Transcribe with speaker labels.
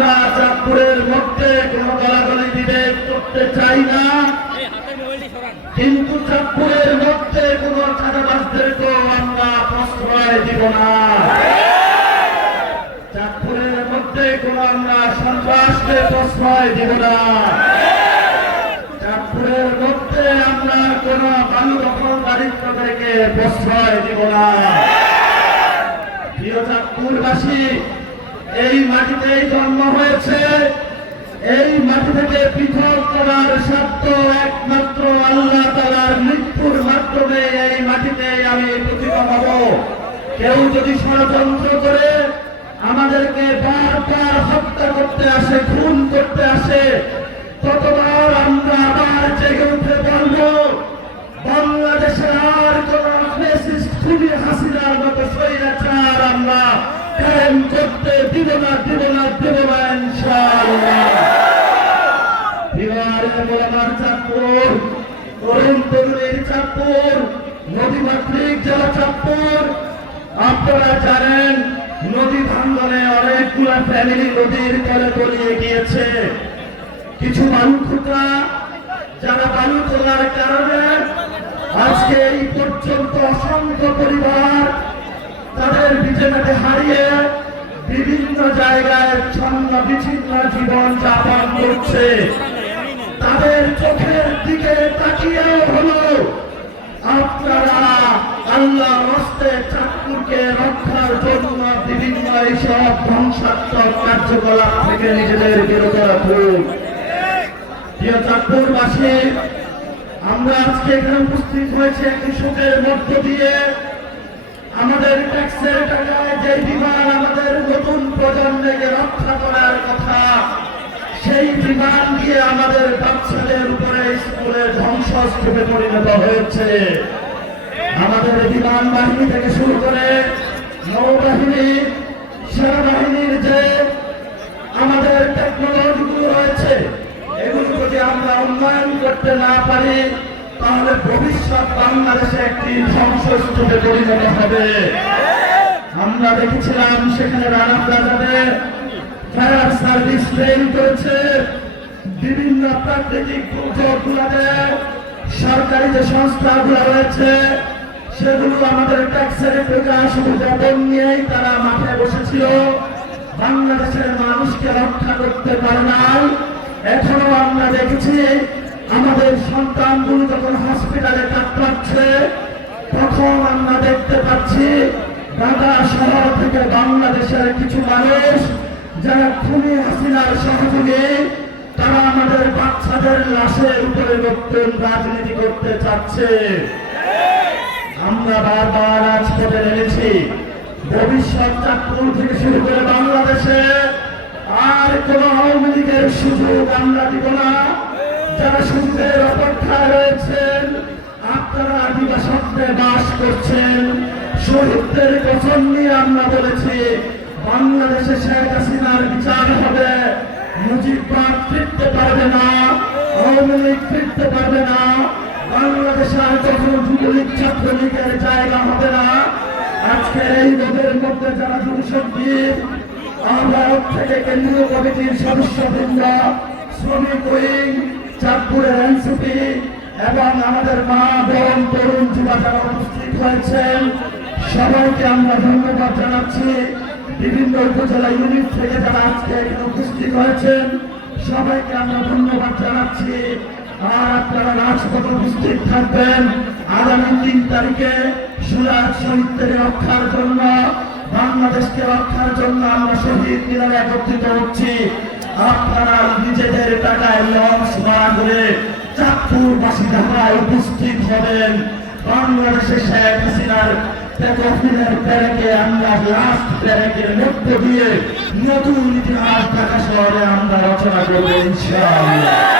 Speaker 1: আমরা চাঁদপুরের মধ্যে কোনো গলাগলি বিভেদ করতে চাই না। কিন্তু চাঁদপুরের মধ্যে কোনো চাঁদাবাসদেরকেও আমরা প্রশ্রয় দিব না। চাঁদপুরের মধ্যে কোনো আমরা সন্ত্রাসকে প্রশ্রয় দিব না। চাঁদপুরের মধ্যে আমরা কোন বালু দখলদারিত্বদেরকে প্রশ্রয় দিব না। প্রিয় চাঁদপুরবাসী এই মাটিতেই জন্ম হয়েছে। এই মাটি থেকে পৃথক করার সত্য একমাত্র আল্লাহ তালার মৃত্যুর মাধ্যমে এই মাটিতে আমি প্রতিত হব কেউ যদি ষড়যন্ত্র করে আমাদেরকে বারবার হত্যা করতে আসে, খুন করতে আসে, ততবার আমরা আবার জেগে উঠে বলব, বাংলাদেশের আর কোন হাসিনার মতো স্বৈরাচার আমরা কায়েম করতে দিব না দিব না দিব না, ইনশাআল্লাহ। বিহারে মোলামার চাঁদপুর তরুণ চাঁদপুর নদীমাতৃক জেলা চাঁদপুর। আপনারা জানেন, নদী ভাঙ্গনে অনেকগুলা ফ্যামিলি নদীর তলে তলিয়ে গিয়েছে। কিছু খুঁটা যারা বালু তোলার কারণে আজকে এই পর্যন্ত অসংখ্য পরিবার তাদের বিছানাতে হারিয়ে বিভিন্ন জায়গায় ছন্ন বিচ্ছিন্ন জীবন যাপন করছে। তাদের চোখের দিকে তাকিয়েও হলো, আপনারা আল্লাহ হস্তে চাঁদপুরকে রক্ষার জন্য বিভিন্ন এইসব ধ্বংসাত্মক কার্যকলাপ থেকে নিজেদের বিরত রাখুন প্রিয় আমরা আজকে এখানে উপস্থিত হয়েছে একটি শোকের মধ্য দিয়ে। আমাদের ট্যাক্সের টাকায় যে বিমান আমাদের নতুন প্রজন্মকে রক্ষা করার কথা, সেই বিমান দিয়ে আমাদের বাচ্চাদের উপরে স্কুলে ধ্বংসস্তূপে পরিণত হয়েছে। আমাদের বিমান বাহিনী থেকে শুরু করে নৌবাহিনী, সেনাবাহিনীর যে আমাদের টেকনোলজি গুলো রয়েছে, এগুলো যদি আমরা উন্নয়ন করতে না পারি তাহলে ভবিষ্যৎ বাংলাদেশে একটি ধ্বংসস্তূপে পরিণত হবে। আমরা দেখেছিলাম সেখানে রানা প্লাজাতে ফায়ার সার্ভিস ট্রেন করেছে বিভিন্ন প্রাকৃতিক দুর্যোগগুলোতে সরকারি যে সংস্থাগুলো রয়েছে, সেগুলো আমাদের ট্যাক্সের টাকা শুধু বেতন নিয়েই তারা মাঠে বসেছিল। বাংলাদেশের মানুষকে রক্ষা করতে পারে নাই। এখনও আমরা দেখেছি আমাদের সন্তানগুলো যখন হসপিটালে কাটপাচ্ছে তখন আমরা দেখতে পাচ্ছি ঢাকা শহর থেকে বাংলাদেশের কিছু মানুষ যারা খুনি হাসিনার সহযোগী, তারা আমাদের বাচ্চাদের লাশের উপরে নতুন রাজনীতি করতে চাচ্ছে। আমরা বারবার রাজপথে নেমেছি। ভবিষ্যৎ চাঁদপুর থেকে শুরু করে বাংলাদেশে আর কোন আওয়ামী লীগের সুযোগ আমরা দিব না। যারা সুযোগের অপেক্ষায় রয়েছেন, আপনারা আদিবাসত্বে বাস করছেন। শহীদদের কথন নিয়ে আমরা বলেছি, বাংলাদেশে শেখ হাসিনার বিচার হবে। মুজিববাদ ফিরতে পারবে না, আওয়ামী লীগ ফিরতে পারবে না, বাংলাদেশে আর কখনো যুবলীগ, ছাত্রলীগের জায়গা হবে না। আজকে এই রোদের মধ্যে যারা যুবশক্তি আহ্বায়ক থেকে কেন্দ্রীয় কমিটির সদস্যবৃন্দ, শ্রমিক উইং চাঁদপুরের এনসিপি এবং আমাদের মা বোন তরুণ যুবা যারা উপস্থিত হয়েছেন। সবাইকে আমরা ধন্যবাদ জানাচ্ছি। বিভিন্ন উপজেলা ইউনিট থেকে যারা আজকে এখানে উপস্থিত হয়েছেন, সবাইকে আমরা ধন্যবাদ জানাচ্ছি। আর আপনারা রাজপথে উপস্থিত থাকবেন। আগামী তিন তারিখে সুরাজ শহীদদের রক্ষার জন্য, বাংলাদেশকে রক্ষার জন্য আমরা শহীদ মিনারে একত্রিত হচ্ছি। আপনারা নিজেদের টাকায় লঞ্চ ভাড়া করে চাঁদপুরবাসী ঢাকায় উপস্থিত হবেন, বাংলাদেশে শেখ হাসিনার তহবিলের প্যারেকে আমরা লাস্ট প্যারেকের মধ্য দিয়ে নতুন ইতিহাস ঢাকা শহরে আমরা রচনা করব ইনশাআল্লাহ।